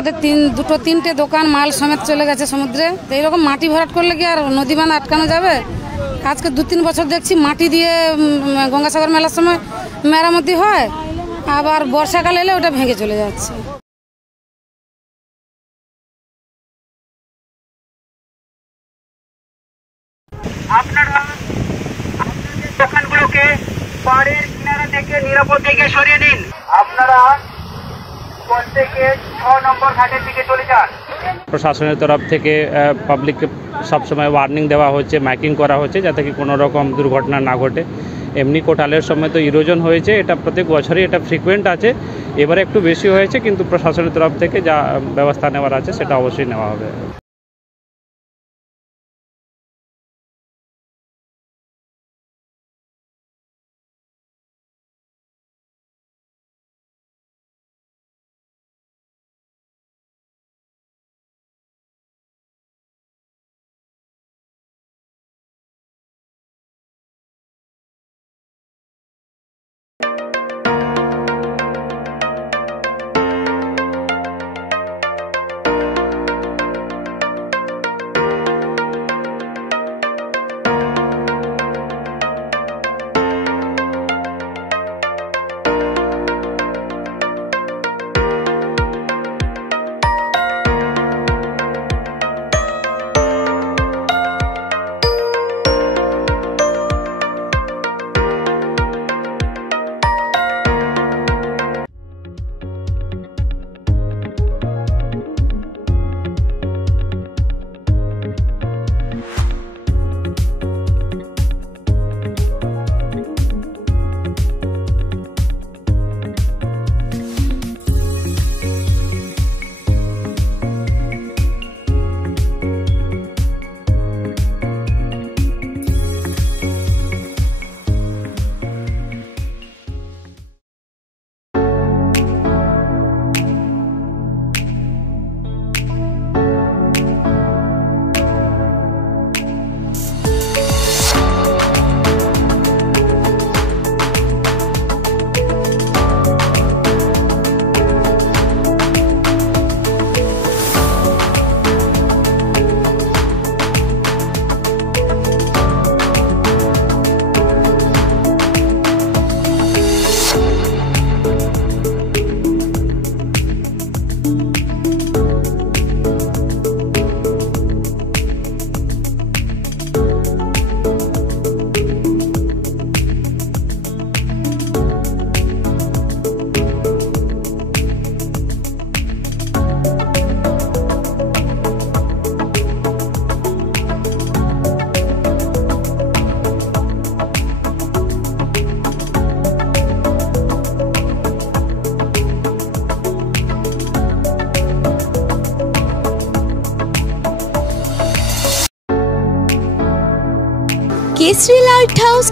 আমাদের দুটো তিনটে দোকান মাল সমেত চলে গেছে সমুদ্রে। তো এইরকম মাটি ভরাট করলে কি আর নদী বাঁধ আটকানো যাবে? আজকে 2-3 বছর দেখছি মাটি দিয়ে গঙ্গাসাগর মেলার সময় মেরামতি হয়, আবার বর্ষাকাল এলে ওটা ভেঙে চলে যাচ্ছে। আপনারা আপনাদের দোকানগুলোকে পাড়ের কিনারা থেকে নিরাপদ থেকে সরিয়ে নিন। আপনারা প্রত্যেকে 6 নম্বর ঘাটের দিকে চলে যান। প্রশাসনের তরফ থেকে পাবলিককে সবসময় ওয়ার্নিং দেওয়া হচ্ছে, মাইকিং করা হচ্ছে যাতে কি কোনো রকম দুর্ঘটনা না ঘটে। এমনি কোটালের সময় তো ইরোজন হয়েছে, এটা প্রত্যেক বছরই এটা ফ্রিকুয়েন্ট আছে, এবারে একটু বেশি হয়েছে, কিন্তু প্রশাসনের তরফ থেকে যা ব্যবস্থা নেওয়ার আছে সেটা অবশ্যই নেওয়া হবে।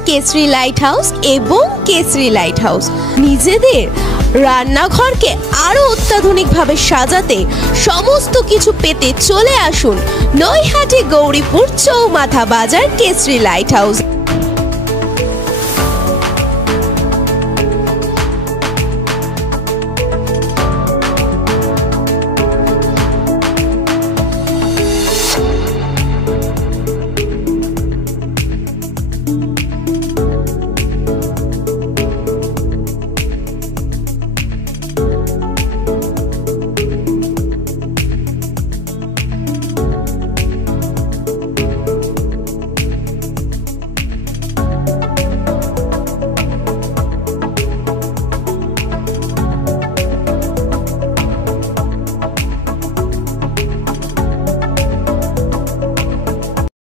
কেশরী লাইট হাউস এবং কেশরী লাইট হাউস নিজেদের রান্নাঘরকে আরো অত্যাধুনিকভাবে সাজাতে সমস্ত কিছু পেতে চলে আসুন নৈহাটি গৌরীপুর চৌমাথা বাজার কেশরী লাইট হাউস।